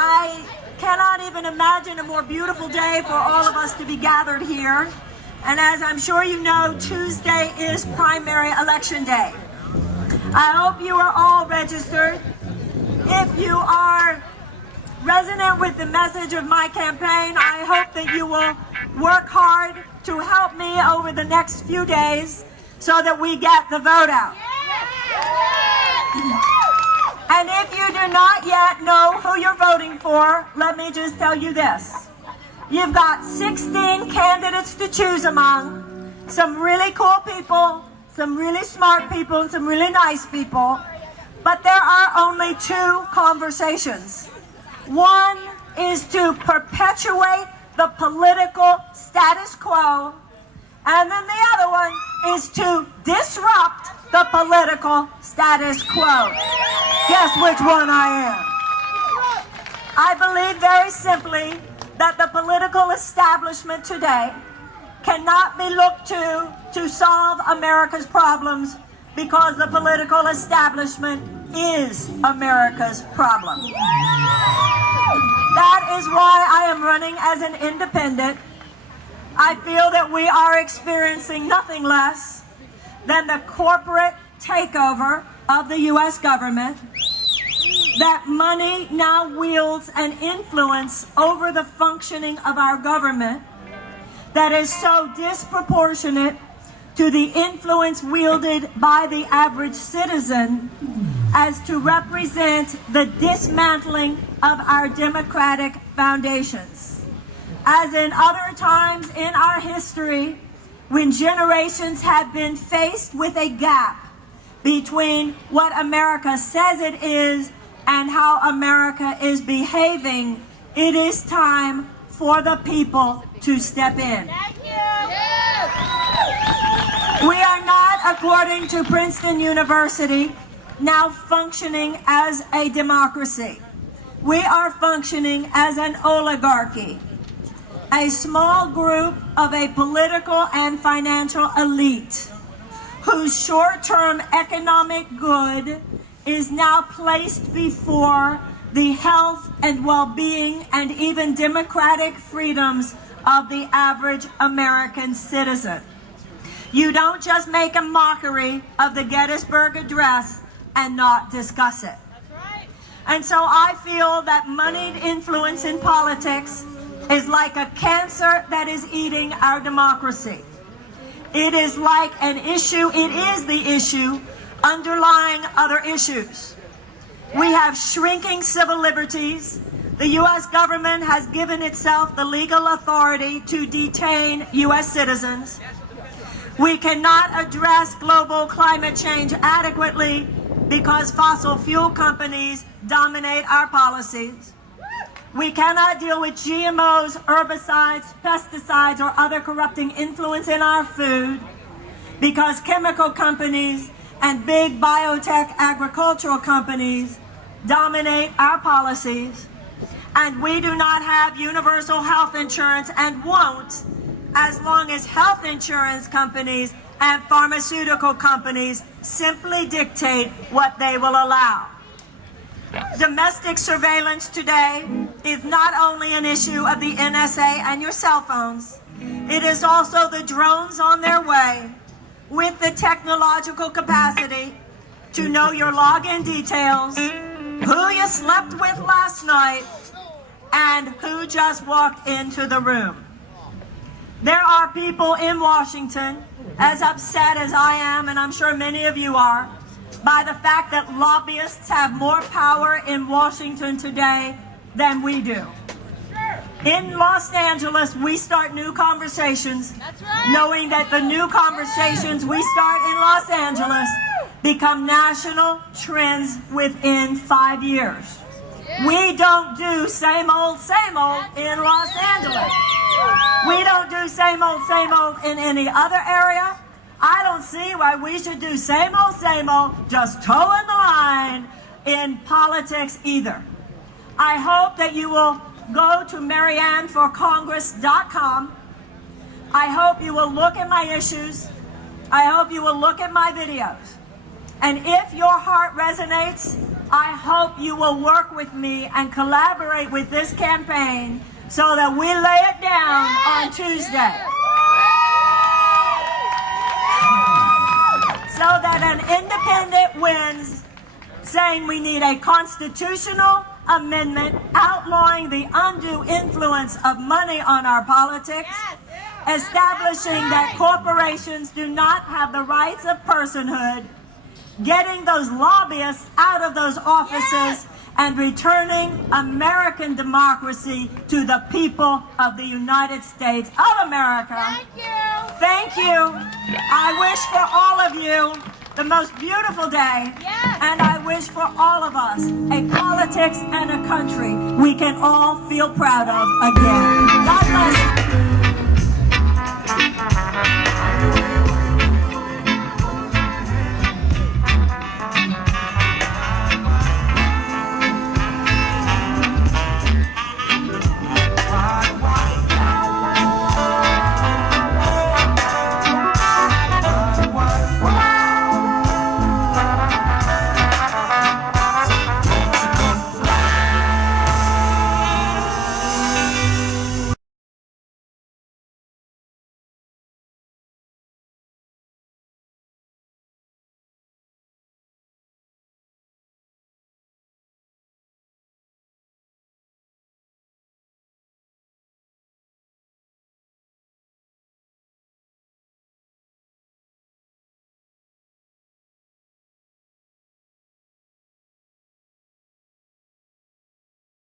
I cannot even imagine a more beautiful day for all of us to be gathered here. And as I'm sure you know, Tuesday is primary election day. I hope you are all registered. If you are resonant with the message of my campaign, I hope that you will work hard to help me over the next few days so that we get the vote out. And if you do not yet know who you're voting for, let me just tell you this. You've got 16 candidates to choose among, some really cool people, some really smart people, and some really nice people, but there are only two conversations. One is to perpetuate the political status quo, and then the other one is to disrupt the political status quo. Guess which one I am? I believe very simply that the political establishment today cannot be looked to solve America's problems, because the political establishment is America's problem. That is why I am running as an independent. I feel that we are experiencing nothing less than the corporate takeover of the U.S. government, that money now wields an influence over the functioning of our government that is so disproportionate to the influence wielded by the average citizen as to represent the dismantling of our democratic foundations. As in other times in our history, when generations have been faced with a gap between what America says it is and how America is behaving, it is time for the people to step in. Thank you. We are not, according to Princeton University, now functioning as a democracy. We are functioning as an oligarchy, a small group of a political and financial elite whose short-term economic good is now placed before the health and well-being and even democratic freedoms of the average American citizen. You don't just make a mockery of the Gettysburg Address and not discuss it. And so I feel that moneyed influence in politics is like a cancer that is eating our democracy. It is like an issue, it is the issue underlying other issues. We have shrinking civil liberties. The U.S. government has given itself the legal authority to detain U.S. citizens. We cannot address global climate change adequately because fossil fuel companies dominate our policies. We cannot deal with GMOs, herbicides, pesticides, or other corrupting influence in our food because chemical companies and big biotech agricultural companies dominate our policies. And we do not have universal health insurance and won't as long as health insurance companies and pharmaceutical companies simply dictate what they will allow. Domestic surveillance today is not only an issue of the NSA and your cell phones, it is also the drones on their way with the technological capacity to know your login details, who you slept with last night, and who just walked into the room. There are people in Washington as upset as I am, and I'm sure many of you are, by the fact that lobbyists have more power in Washington today than we do. In Los Angeles, we start new conversations, knowing that the new conversations we start in Los Angeles become national trends within 5 years. We don't do same old in Los Angeles. We don't do same old in any other area. I don't see why we should do same old, just toeing the line in politics either. I hope that you will go to marianneforcongress.com. I hope you will look at my issues. I hope you will look at my videos. And if your heart resonates, I hope you will work with me and collaborate with this campaign so that we lay it down on Tuesday. So that an independent wins, saying we need a constitutional amendment outlawing the undue influence of money on our politics, establishing that corporations do not have the rights of personhood, getting those lobbyists out of those offices, and returning American democracy to the people of the United States of America. Thank you. Thank you. I wish for all of you the most beautiful day, and I wish for all of us a politics and a country we can all feel proud of again. God bless you.